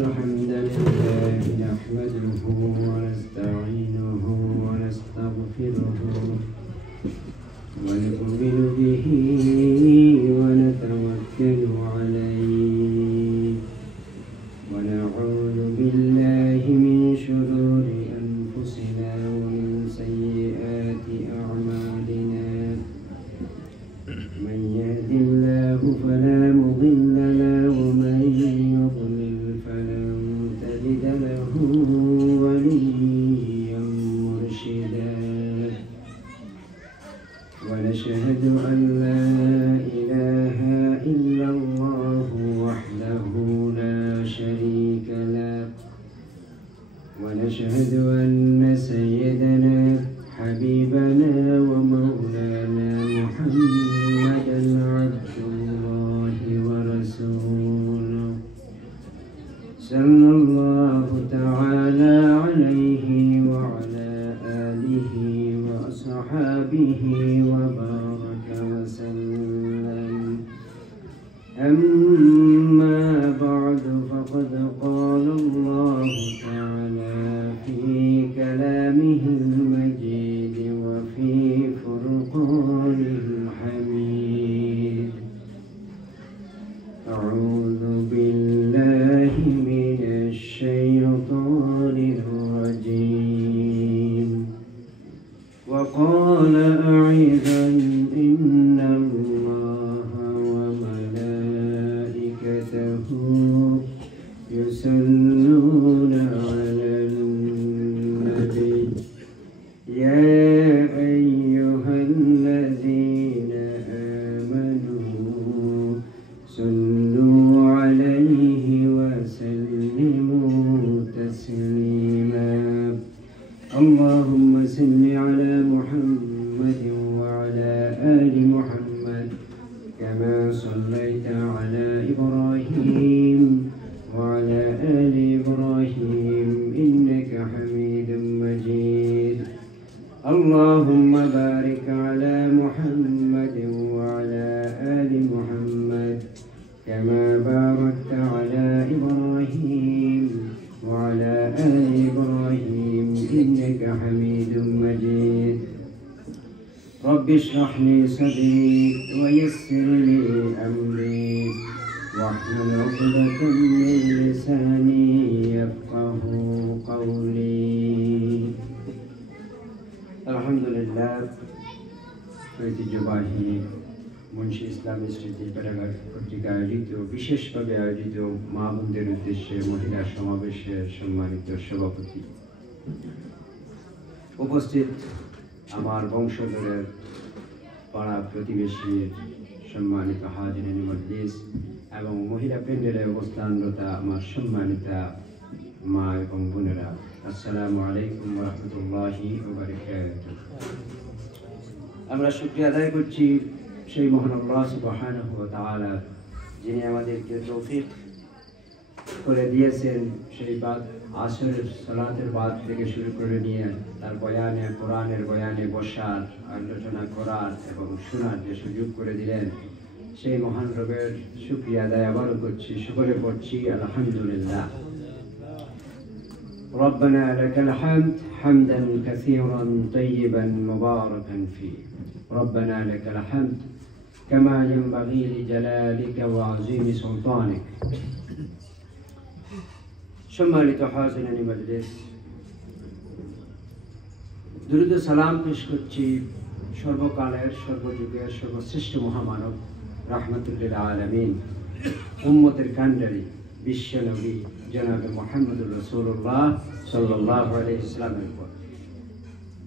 الحمد لله نحمده ونستعينه ونستغفره ونؤمن به ونتوكل عليه ونعوذ بالله من شرور أنفسنا ومن سيئات أعمالنا من يهد الله فلا مضل له ومن يضلل فلن تجد له وليا مرشدا ونشهد أن لا إله إلا الله وحده لا شريك له ونشهد أن سيدنا حبيبنا ومولانا محمدا عبد الله ورسوله صلى الله تعالى عليه وعلى آله وأصحابه وبارك وسلم أما بعد فقد قال الله تعالى في كلامه المجيد وفي فرقانه الحميد أعوذ بالله من الشيطان الرجيم وقال أيضا إن الله وملائكته يصلون على النبي يا أيها الذين آمنوا صلوا عليه وسلموا تسليما اللهم صل على محمد وعلى آل محمد كما صليت على إبراهيم وعلى آل إبراهيم إنك حميد مجيد اللهم بارك على محمد وعلى آل محمد كما باركت على إبراهيم وعلى آل إبراهيم إنك حميد مجيد رب اشرح لي صدري ويسر لي أمري واحلل عقدة من لساني يفقه قولي الحمد لله ঐতিহ্যবাহী মুন্সি ইসলামী স্মৃতি প্যারাগ্রাফ কর্তৃক আয়োজিত বিশেষভাবে আয়োজিত মা বোনদের উদ্দেশ্যে মহিলা সমাবেশের সম্মানিত সভাপতি উপস্থিত আমার বংশধরের পাড়া প্রতিবেশীর সম্মানিত হাজিরিন মজলিস এবং মহিলা প্যান্ডেলে অবস্থানরত আমার সম্মানিতা মা এবং বোনেরা আসসালামু আলাইকুম ওয়া রাহমাতুল্লাহি ওয়া বারাকাতুহু। আমরা শুকরিয়া আদায় করছি সেই মহান আল্লাহ সুবহানাহু ওয়া তাআলা যিনি আমাদেরকে তৌফিক করে দিয়েছেন সেই বাদ আসরের সালাতের বাদ থেকে শুরু করে নিয়ে তার বয়ানে কোরআনের বয়ানে বসার আলোচনা করার এবং শোনার যে সুযোগ করে দিলেন সেই মহান রবের শুকরিয়া আদায় আবারও করছি সকলে পড়ছি আলহামদুলিল্লাহ ربنا لك الحمد حمدا كثيرا طيبا مباركا فيه ربنا لك الحمد كما ينبغي لجلالك وعظيم سلطانك সম্মানিত হাজিরিন মজলিস দুরূদ ও সালাম পেশ করছি সর্বকালের সর্বযুগের সর্বশ্রেষ্ঠ মহামানব রাহমাতুল আলামিন উম্মতের কান্ডারি বিশ্বনবী জনাবে মুহাম্মদুর রাসূলুল্লাহ সাল্লাল্লাহু আলাইহি ওয়াসাল্লামের উপর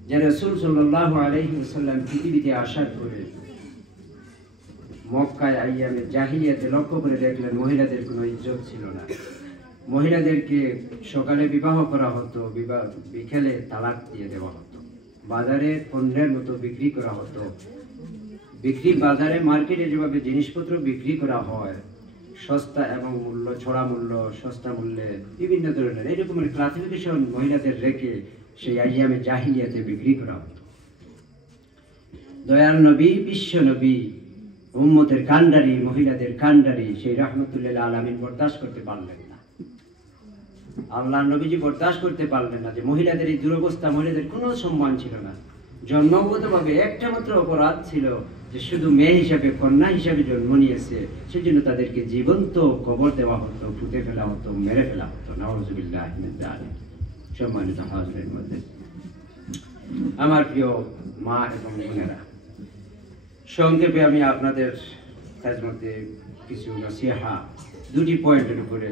যে রাসূল সাল্লাল্লাহু আলাইহি ওয়াসাল্লাম পৃথিবীতে আসার পরে মক্কায় আইয়ামে জাহিলিয়াতে লক্ষ্য করে দেখলেন মহিলাদের কোনো ইজ্জত ছিল না। মহিলাদেরকে সকালে বিবাহ করা হতো, বিকেলে তালাক দিয়ে দেওয়া হতো, বাজারে পণ্যের মতো বিক্রি করা হতো। বাজারে মার্কেটে যেভাবে জিনিসপত্র বিক্রি করা হয় সস্তা এবং মূল্য ছড়া মূল্য সস্তা মূল্যে বিভিন্ন ধরনের এরকমের ক্লাসিফিকেশন মহিলাদের রেখে সেই আইয়ামে জাহিলিয়াতে বিক্রি করা হতো। দয়াল নবী বিশ্ব নবী উম্মতের কান্ডারি মহিলাদের কান্ডারি সেই রাহমাতুল্লিল আলামিন বরদাস্ত করতে পারলেন না। আল্লাহ নবীজি বরদাস্ত করতে পারলেন না যে মহিলাদের এই দুরবস্থা, মহিলাদের কোনো সম্মান ছিল না। জন্মগতভাবে একটা মাত্র অপরাধ ছিল যে শুধু মেয়ে হিসাবে, কন্যা হিসাবে জন্ম নিয়েছে, সেজন্য তাদেরকে জীবন্ত কবর দেওয়া হতো, পুঁতে ফেলা হতো, মেরে ফেলা হতো। নাউযুবিল্লাহ মিন যালিক। সম্মানিত হাজরিনের মধ্যে আমার প্রিয় মা এবং বোনেরা, সংক্ষেপে আমি আপনাদের কাছ মধ্যে কিছু নসিহা, দুটি পয়েন্টের উপরে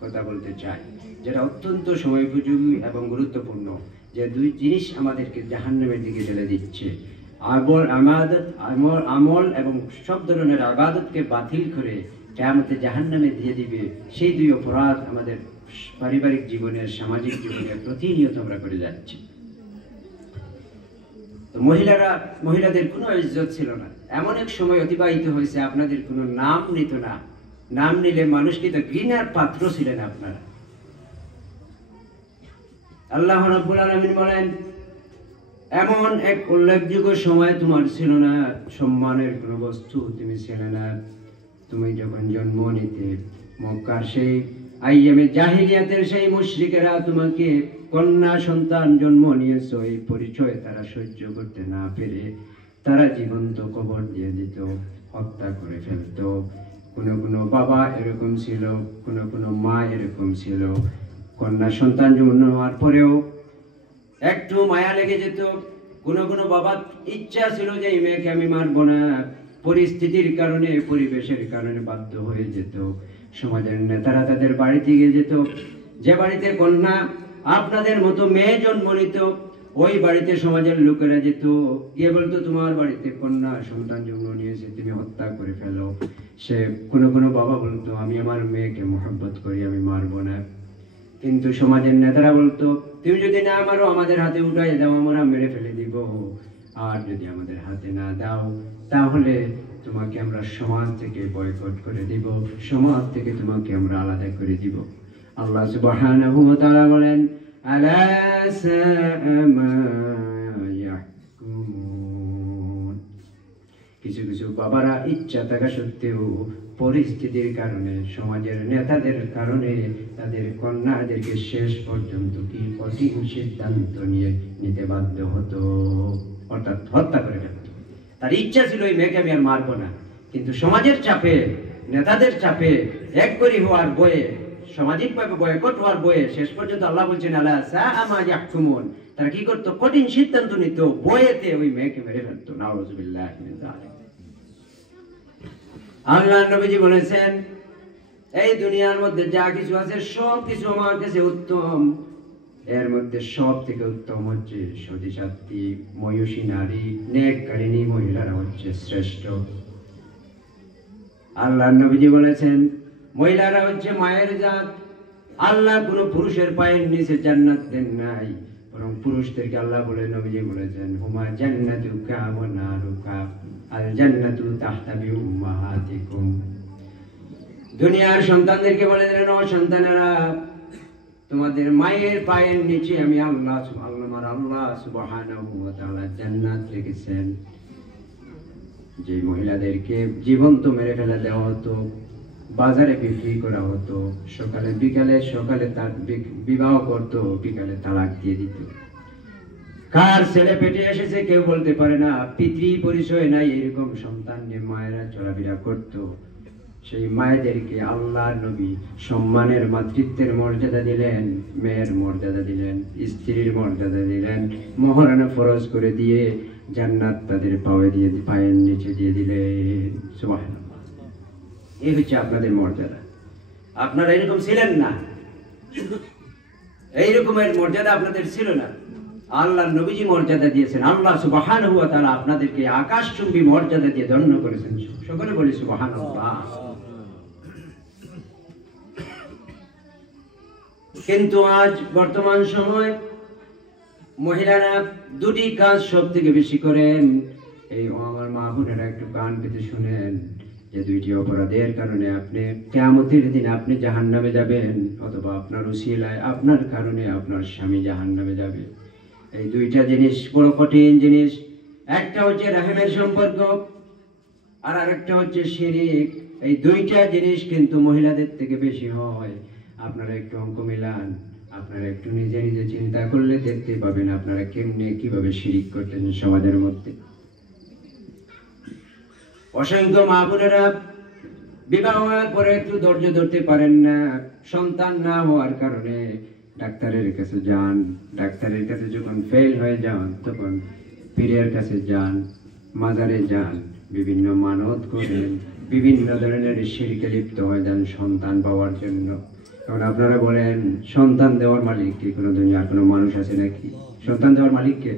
কথা বলতে চাই, যেটা অত্যন্ত সময়োপযোগী এবং গুরুত্বপূর্ণ, যে দুই জিনিস আমাদেরকে জাহান্নামের দিকে ঠেলে দিচ্ছে। আমল এবং সব ধরনের ইবাদতকে বাতিল করে কিয়ামতে জাহান্নামে দিয়ে দিবে, সেই দুই অপরাধ আমাদের পারিবারিক জীবনের, সামাজিক জীবনে প্রতিনিয়ত আমরা করে যাচ্ছি। তো মহিলাদের কোনো ইজ্জত ছিল না। এমন এক সময় অতিবাহিত হয়েছে আপনাদের কোনো নাম নিত না, নাম নিলে মানুষ কিন্তু ঘৃণার পাত্র ছিলেন আপনারা। আল্লাহ রাব্বুল আলামিন বলেন, এমন এক উল্লেখযোগ্য সময় তোমার ছিল না, সম্মানের কোনো বস্তু তুমি ছিলে না। তুমি যখন জন্ম নিতে, মক্কার সেই আইয়ামে জাহিলিয়াতের সেই মুশরিকেরা তোমাকে কন্যা সন্তান জন্ম নিয়েছো, এই পরিচয় তারা সহ্য করতে না পেরে তারা জীবন্ত কবর দিয়ে দিত, হত্যা করে ফেলত। কোনো বাবা এরকম ছিল, কোনো মা এরকম ছিল, কন্যা সন্তান জন্ম হওয়ার পরেও একটু মায়া লেগে যেত। কোনো বাবার ইচ্ছা ছিল যে এই মেয়েকে আমি মারবো না, পরিস্থিতির কারণে, পরিবেশের কারণে বাধ্য হয়ে যেত। সমাজের নেতারা তাদের বাড়িতে গিয়ে যেত, যে বাড়িতে কন্যা আপনাদের মতো মেয়ে জন্ম নিত, ওই বাড়িতে সমাজের লোকেরা যেত, গিয়ে বলতো তোমার বাড়িতে কন্যা সন্তান জন্ম নিয়েছে, তুমি হত্যা করে ফেলো। সে কোনো বাবা বলতো আমি আমার মেয়েকে মহব্বত করি, আমি মারবো না। কিন্তু সমাজের নেতারা বলতো তুমি যদি না মারো আমাদের হাতে উঠাই দাও, আমরা মেরে ফেলে দিব। আর যদি আমাদের হাতে না দাও তাহলে তোমাকে আমরা সমাজ থেকে বয়কট করে দিব, সমাজ থেকে তোমাকে আমরা আলাদা করে দিব। আল্লাহ সুবহানাহু ওয়া তাআলা বলেন, আলা সাআ মা ইয়াহকুমুন। কিছু বাবারা ইচ্ছা থাকা সত্ত্বেও পরিস্থিতির কারণে, সমাজের নেতাদের কারণে তাদের কন্যাদেরকে শেষ পর্যন্ত কি কঠিন সিদ্ধান্ত নিতে বাধ্য হতো, অর্থাৎ হত্যা করে ফেলত। তার ইচ্ছা ছিল এই মেয়েকে আমি আর মারবো না, কিন্তু সমাজের চাপে, নেতাদের চাপে, এককরি হওয়ার বয়ে, সামাজিকভাবে বয়কট হওয়ার বয়ে শেষ পর্যন্ত আল্লাহ বলছেন আলা সাআ মা ইয়াহকুমুন, তারা কি করতো, কঠিন সিদ্ধান্ত নিত, বয়েতে ওই মেয়েকে মেরে ফেলতো। নাউযুবিল্লাহ মিন যালিক। আল্লাহ নবীজি বলেছেন, এই দুনিয়ার মধ্যে যা কিছু আছে সব কিছু আমার কাছে উত্তম, এর মধ্যে সব থেকে উত্তম হচ্ছে সতীসাধ্বী, ময়ূষী নারী, নেককারিণী মহিলারা হচ্ছে শ্রেষ্ঠ। আল্লাহ নবীজি বলেছেন মহিলারা হচ্ছে মায়ের জাত। আল্লাহ কোনো পুরুষের পায়ের নিচে জান্নাত দেন নাই, বরং পুরুষদেরকে আল্লাহ বলে, নবীজি বলেছেন হুমা জান্নাতুকা ওয়া নারুকা, আল জান্নাতু তাহতা বিউম্মাহাতিকুম। দুনিয়ার সন্তানদেরকে বলে দিলেন, ও সন্তানেরা, তোমাদের মায়ের পায়ের নিচে আমি আল্লাহ সুবহানাহু ওয়া তাআলা জান্নাত রেখেছেন। যে মহিলাদেরকে জীবন্ত মেরে ফেলে দেওয়া হতো, বাজারে বিক্রি করা হতো, সকালে তার বিবাহ করতো, বিকালে তালাক দিয়ে দিত। কার ছেলে পেটে এসেছে কেউ বলতে পারে না, পিতৃ পরিচয় নাই, এরকম সন্তান নিয়ে মায়েরা চলাফেরা করতো। সেই মায়েদেরকে আল্লাহর নবী সম্মানের, মাতৃত্বের মর্যাদা দিলেন, মেয়ের মর্যাদা দিলেন, স্ত্রীর মর্যাদা দিলেন, মহারানা ফরজ করে দিয়ে জান্নাত তাদের পায়ের নিচে দিয়ে দিলেন। সুবহানাল্লাহ। এই হচ্ছে আপনাদের মর্যাদা। আপনারা এরকম ছিলেন না, এইরকমের মর্যাদা আপনাদের ছিল না। আল্লাহ নবীজি মর্যাদা দিয়েছেন, আল্লাহ সুবহানাহু ওয়া তাআলা আপনাদেরকে আকাশচুম্বী মর্যাদা দিয়ে ধন্য করেছেন। সকলে বলি সুবহানাল্লাহ। কিন্তু আজ বর্তমান সময় মহিলারা দুটি কাজ সব থেকে বেশি করেন। এই আমার মা বোনেরা একটু কান পেতে শুনেন, যে দুইটি অপরাধের কারণে আপনি কিয়ামতের দিন আপনি জাহান্নামে যাবেন, অথবা আপনার উসিলায়, আপনার কারণে আপনার স্বামী জাহান্নামে যাবে। এই দুইটা জিনিস বড় কঠিন জিনিস। একটা হচ্ছে রাহিমের সম্পর্ক, আর আরেকটা হচ্ছে শিরক। এই দুইটা জিনিস কিন্তু মহিলাদের থেকে বেশি হয়। আপনারা একটু অঙ্ক মিলান, আপনারা একটু নিজে নিজে চিন্তা করলে দেখতে পাবেন আপনারা কেমনে কিভাবে শিরিক করতেন সমাজের মধ্যে। অসংখ্য মা বোনেরা বিবাহ হওয়ার পরে একটু ধৈর্য ধরতে পারেন না, সন্তান না হওয়ার কারণে ডাক্তারের কাছে যান, ডাক্তারের কাছে যখন ফেল হয়ে যান তখন পীরের কাছে যান, মাজারে যান, বিভিন্ন মানত করেন, বিভিন্ন ধরনের শিরকে লিপ্ত হয়ে যান সন্তান পাওয়ার জন্য। এখন আপনারা বলেন সন্তান দেওয়ার মালিক কি কোনো দুনিয়ার কোনো মানুষ আছে নাকি? সন্তান দেওয়ার মালিক কে?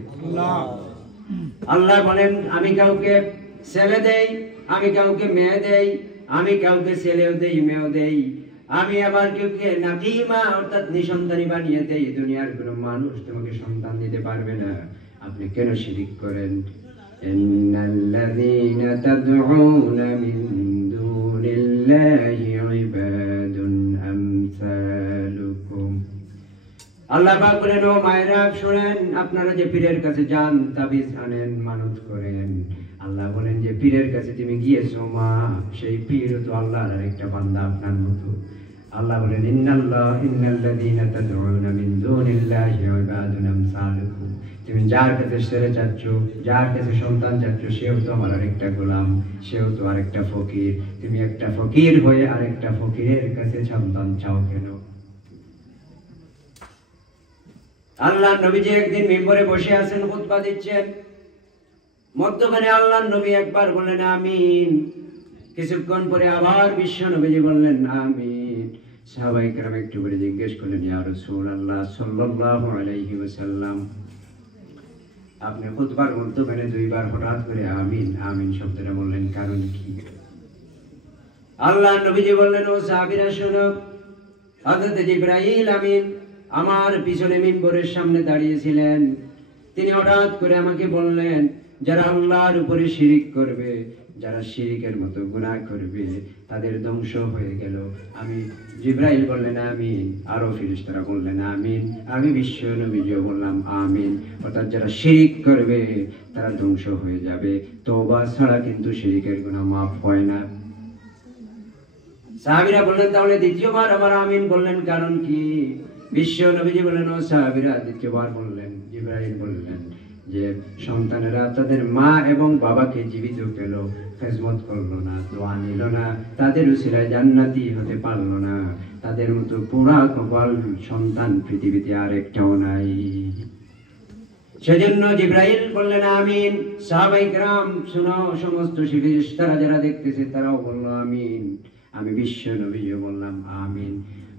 আল্লাহ বলেন আমি কাউকে ছেলে দেই, আমি কাউকে মেয়ে দেই, আমি কাউকে ছেলেও দেই মেয়েও দেই, আমি আবার কাউকে নাতিমা অর্থাৎ নিঃসন্তানী বানিয়ে দেই। দুনিয়ার কোনো মানুষ তোমাকে সন্তান দিতে পারবে না। আপনি কেন শিরিক করেন? ইন্নাল্লাযীনা তাদউনা মিন দুনিল্লাহি ইবাদুন আমসালুকুম। আল্লাহ পাক বলেন ও মায়েরা শুনেন, আপনারা যে পীরের কাছে যান, তাবিজ আনেন, মানত করেন, আল্লাহ বলেন যে পীরের কাছে তুমি গিয়েছো মা, সেই পীর তো আল্লাহর আরেকটা বান্দা আপনার মতো। আল্লাহ বলেন ইন্নাল্লাযীনা তাদউনা মিন দুনিল্লাহি ইবাদুন আমসালুকুম। তুমি যার কাছে ছেলে চাচ্ছ, যার কাছে সন্তান চাচ্ছ, সেও তো আমার আরেকটা গোলাম, সেও তো আরেকটা ফকির। তুমি একটা ফকির হয়ে আরেকটা ফকিরের কাছে সন্তান চাও কেন? আল্লাহ নবীজি একদিন মিম্বরে বসে আছেন, খুতবা দিচ্ছেন, মধ্যখানে আল্লাহ নবী একবার বললেন আমিন, কিছুক্ষণ পরে আবার বিশ্ব নবীজি বললেন আমিন। সাহাবায়ে কেরাম একটু করে জিজ্ঞেস করলেন ইয়া রাসূলুল্লাহ সাল্লাল্লাহু আলাইহি ওয়াসাল্লাম, আপনি খুতবার মধ্যখানে দুইবার হঠাৎ করে আমিন আমিন শব্দটা বললেন, কারণ কি? আল্লাহ নবীজি বললেন ও সাহাবীরা শোনো, হযরত জিবরাইল আমিন আমার পিছনে মিম্বরের সামনে দাঁড়িয়েছিলেন। তিনি হঠাৎ করে আমাকে বললেন যারা আল্লাহর উপরে শিরিক করবে, যারা শিরিকের মতো গুনাহ করবে, তাদের ধ্বংস হয়ে গেল। আমি জিবরাইল বললেন আমিন, আরো ফেরেশতারা বললেন আমিন, আমি বিশ্ব নবীজিও বললাম আমিন। অর্থাৎ যারা শিরিক করবে তারা ধ্বংস হয়ে যাবে, তওবা ছাড়া কিন্তু শিরিকের গুনাহ মাফ হয় না। সাহাবীরা বললেন তাহলে দ্বিতীয়বার আবার আমিন বললেন, কারণ কি? বিশ্ব নবীজি বললেন ও সাহাবীরা দ্বিতীয়বার বললেন, জিবরাইল বললেন যে সন্তানেরা তাদের মা এবং বাবাকে জীবিত পেল, খেজমত করলো না, দোয়া নিল না, তাদের উসিলায় জান্নাতি হতে পারলো না, তাদের মতো পুরা কপাল সন্তান পৃথিবীতে আর একটাও নাই। সেজন্য জিবরাইল বললেন আমিন। সাহাবায়ে কেরাম শুনো, সমস্ত ফেরেশতারা যারা দেখতেছে তারাও বলল আমিন। আমি বিশ্ব নবীও বললাম আমিন।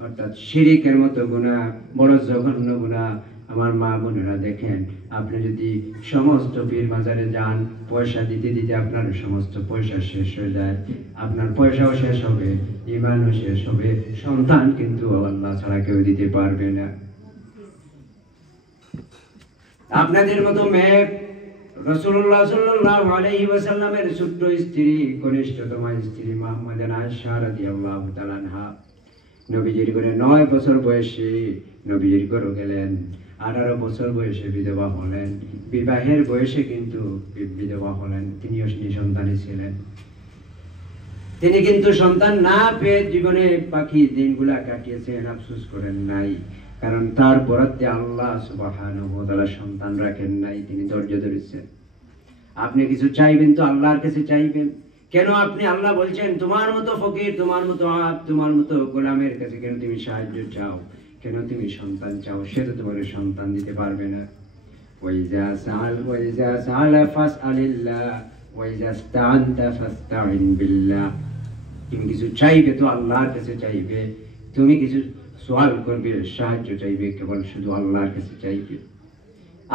অর্থাৎ শিরিকের মতো গুনাহ, বড় জঘন্য গুনাহ। আমার মা বোনেরা দেখেন, আপনি যদি সমস্ত পীর মাজারে যান, পয়সা দিতে দিতে আপনার সমস্ত পয়সা শেষ হয়ে যায়, আপনার পয়সাও শেষ হবে, ঈমানও শেষ হবে, সন্তান কিন্তু আল্লাহ ছাড়া কেউ দিতে পারবে না। আপনাদের মতো মেয়ে রাসূলুল্লাহ সাল্লাল্লাহু আলাইহি ওয়াসাল্লামের ছোট্ট স্ত্রী, কনিষ্ঠতম স্ত্রী মুহাম্মাদান আয়েশা রাদিয়াল্লাহু তাআলা আনহা নবীজির ঘরে 9 বছর বয়সে নবীজির ঘরে গেলেন, 18 বছর বয়সে বিধবা হলেন, বিবাহের বয়সে কিন্তু বিধবা হলেন। তিনিও নিঃসন্তানী ছিলেন। তিনি কিন্তু সন্তান না পেয়ে জীবনে বাকি দিনগুলা কাটিয়েছেন, আফসোস করেন নাই, কারণ তার বরাদ্দে আল্লাহ সুবহানাহু ওয়া তাআলা সন্তান রাখেন নাই, তিনি ধৈর্য ধরেছেন। আপনি কিছু চাইবেন তো আল্লাহর কাছে চাইবেন। কেন আপনি আল্লাহ বলছেন তোমার মতো ফকির, তোমার মতো আব্দ, তোমার মতো গোলামের কাছে কেন তুমি সাহায্য চাও, কেন তুমি সন্তান চাও? সে তো তোমার সন্তান দিতে পারবে না। ওয়াইজা সাআলা ফাসআলিল্লাহ ওয়াইজা ইসতাআনতা ফাসতাইন বিল্লাহ। তুমি কিছু চাইবে তো আল্লাহর কাছে চাইবে, তুমি কিছু সওয়াল করবে, সাহায্য চাইবে, কেবল শুধু আল্লাহর কাছে চাইবে।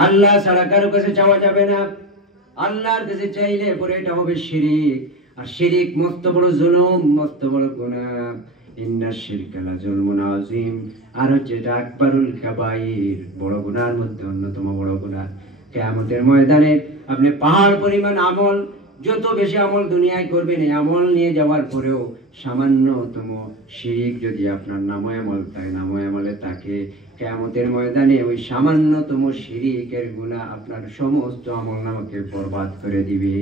আল্লাহ ছাড়া কারো কাছে চাওয়া যাবে না। আল্লাহর কাছে চাইলে পরে এটা হবে শিরিক, আর শিরিক মস্ত বড় জুলুম, মস্ত বড় গুনাহ। ইন্নাশ শিরকা লাযুলমুন আযীম। আর হচ্ছে এটা আকবারুল কাবাইর, বড় গুনাহর মধ্যে অন্যতম বড় গুনাহ। কিয়ামতের ময়দানে আপনি পাহাড় পরিমাণ আমল, যত বেশি আমল দুনিয়ায় করবেন, এই আমল নিয়ে যাওয়ার পরেও সামান্যতম শিরিক যদি আপনার নামে আমলে থাকে, কিয়ামতের ময়দানে ওই সামান্যতম শিরিকের গুনাহ আপনার সমস্ত আমলনামাকে বরবাদ করে দিবে।